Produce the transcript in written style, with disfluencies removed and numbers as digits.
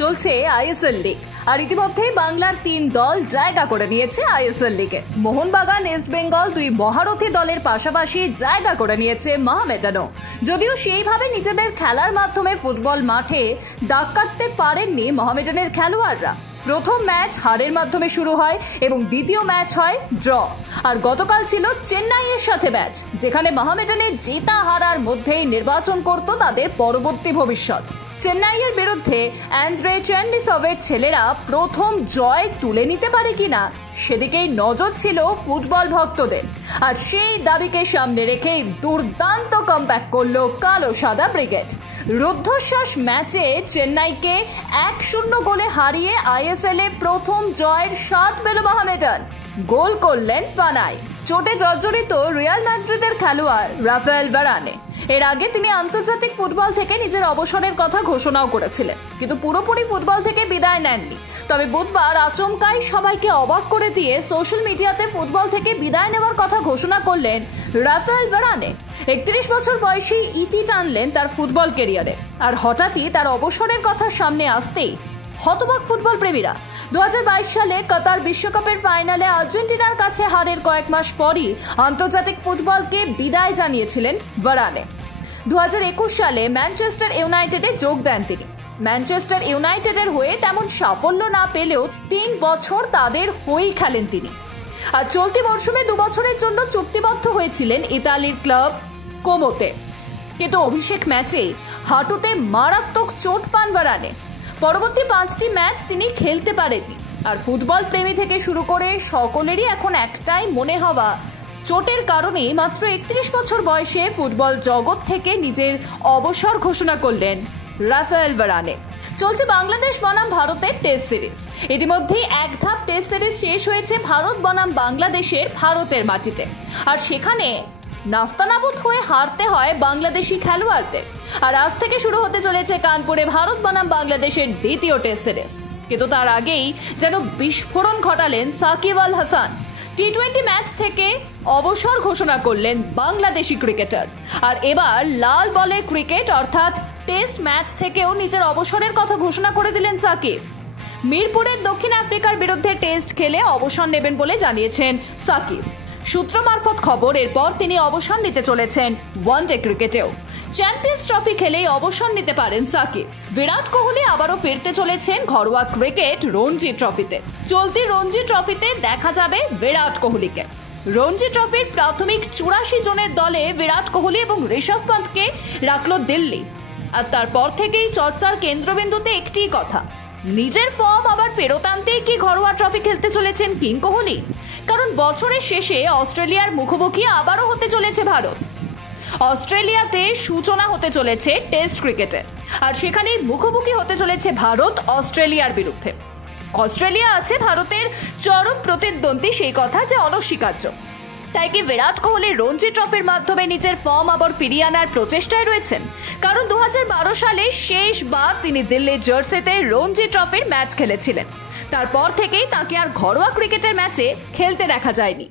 চলছে ISL league আর ইতিমধ্যেই বাংলার 3 দল জায়গা করে নিয়েছে আইএসএল লিগে। মোহনবাগান, ইস্ট বেঙ্গল দুই মহারথী দলের পাশাপাশি জায়গা করে নিয়েছে মোহামেডানও। যদিও সেইভাবে নিজেদের খেলার মাধ্যমে ফুটবল মাঠে দাগ কাটতে পারেননি মোহামেডানের খেলোয়াড়রা। প্রথম ম্যাচ হারের মাধ্যমে শুরু হয় এবং দ্বিতীয় ম্যাচ হয় ড্র। আর গতকাল ছিল চেন্নাইয়ের সাথে ম্যাচ, যেখানে মোহামেডানের জেতা হারার মধ্যেই নির্বাচন করত তাদের পরবর্তী ভবিষ্যৎ। চেন্নাইয়ের বিরুদ্ধে অ্যান্দ্রে চেরনিসভের ছেলেরা প্রথম জয় তুলে নিতে পারে কিনা সেদিকেই নজর ছিল ফুটবল ভক্তদের। আর সেই দাবিকে সামনে রেখেই দুর্দান্ত কমব্যাক করল কালো সাদা ব্রিগেড। রুদ্ধশ্বাস ম্যাচে চেন্নাইকে 1-0 গোলে হারিয়ে আইএসএল এ প্রথম জয়ের স্বাদ পেল মোহামেডান। গোল করলেন ফানাই। চোটে জর্জরিত রিয়াল মাদ্রিদের খেলোয়াড় রাফায়েল ভারানে। এর আগে তিনি আন্তর্জাতিক ফুটবল থেকে নিজের অবসরের কথা ঘোষণাও করেছিলেন, কিন্তু পুরোপুরি ফুটবল থেকে বিদায় নেননি। তবে বুধবার আচমকাই সবাইকে অবাক করে দিয়ে সোশ্যাল মিডিয়াতে ফুটবল থেকে বিদায় নেওয়ার কথা ঘোষণা করলেন রাফায়েল ভারানে। 31 বছর বয়সে ইতি টানলেন তার ফুটবল ক্যারিয়ারে। আর হঠাৎই তার অবসরের কথা সামনে আসতেই হতবাক ফুটবল প্রেমীরা। 2022 সালে কাতার বিশ্বকাপের ফাইনালে আর্জেন্টিনার কাছে হারের কয়েক মাস পরই আন্তর্জাতিক ফুটবলকে বিদায় জানিয়েছিলেন ভারানে। 2021 সালে ম্যানচেস্টার ইউনাইটেডে যোগ দেন তিনি। ম্যানচেস্টার ইউনাইটেডের হয়ে তেমন সাফল্য না পেলেও 3 বছর তাদের হয়েই খেলেন তিনি। আর চলতি মরশুমে 2 বছরের জন্য চুক্তিবদ্ধ হয়েছিলেন ইতালির ক্লাব কোমোতে। কিন্তু অভিষেক ম্যাচে হাঁটুতে মারাত্মক চোট পান ভারানে। পরবর্তী 5টি ম্যাচ তিনি খেলতে পারেননি। আর ফুটবল প্রেমী থেকে শুরু করে সকলেরই এখন একটাই মনে হওয়া, চোটের কারণে মাত্র 31 বছর বয়সে ফুটবল জগৎ থেকে নিজের অবসর ঘোষণা করলেন রাফায়েল ভারানে। চলছে বাংলাদেশ বনাম ভারতের টেস্ট সিরিজ। ইতিমধ্যেই এক ধাপ টেস্ট সিরিজ শেষ হয়েছে ভারত বনাম বাংলাদেশের ভারতের মাটিতে। আর সেখানে নাস্তানাবুদ হয়ে হারতে হয় বাংলাদেশি খেলোয়াড়দের। আর আজ থেকে শুরু হতে চলেছে কানপুরে ভারত বনাম বাংলাদেশের দ্বিতীয় টেস্ট সিরিজ। কিন্তু তার আগেই যেন বিস্ফোরণ ঘটালেন সাকিব আল হাসান। টি-20 ম্যাচ থেকে অবসর ঘোষণা করলেন বাংলাদেশি ক্রিকেটার। আর এবার লাল বলে ক্রিকেট অর্থাৎ টেস্ট ম্যাচ থেকেও নিজের অবসরের কথা ঘোষণা করে দিলেন সাকিব। মিরপুরের দক্ষিণ আফ্রিকার বিরুদ্ধে টেস্ট খেলে অবসর নেবেন বলে জানিয়েছেন সাকিব। সূত্র মারফত খবর, এরপর তিনি অবসর নিতে চলেছেন ওয়ানডে ক্রিকেটেও। চ্যাম্পিয়ন্স ট্রফি খেলেই অবসর নিতে পারেন সাকিব। বিরাট কোহলি আবারও ফিরতে চলেছেন ঘরোয়া ক্রিকেট রঞ্জি ট্রফিতে। চলতি রঞ্জি ট্রফিতে দেখা যাবে বিরাট কোহলিকে। রঞ্জি ট্রফির প্রাথমিক 84 জনের দলে বিরাট কোহলি এবং ঋষভ পন্থকে রাখলো দিল্লি। আর তারপর থেকেই চর্চার কেন্দ্রবিন্দুতে একটিই কথা, নিজের ফর্ম আবার ফেরত আনতেই কি ঘরোয়া ট্রফি খেলতে চলেছেন কিং কোহলি? কারণ বছরের শেষে অস্ট্রেলিয়ার মুখোমুখি আবারও হতে চলেছে ভারত। অস্ট্রেলিয়াতে সূচনা হতে চলেছে টেস্ট ক্রিকেটে। আর সেখানে মুখোমুখি হতে চলেছে ভারত অস্ট্রেলিয়ার বিরুদ্ধে। অস্ট্রেলিয়া আছে ভারতের চরম প্রতিদ্বন্দ্বী, সেই কথা যে অনস্বীকার্য। তাই কি বিরাট কোহলি রঞ্জি ট্রফির মাধ্যমে নিজের ফর্ম আবার ফিরিয়ে আনার প্রচেষ্টায় রয়েছেন? কারণ 2012 সালে শেষবার তিনি দিল্লির জার্সিতে রঞ্জি ট্রফির ম্যাচ খেলেছিলেন। তারপর থেকেই তাকে আর ঘরোয়া ক্রিকেটের ম্যাচে খেলতে দেখা যায়নি।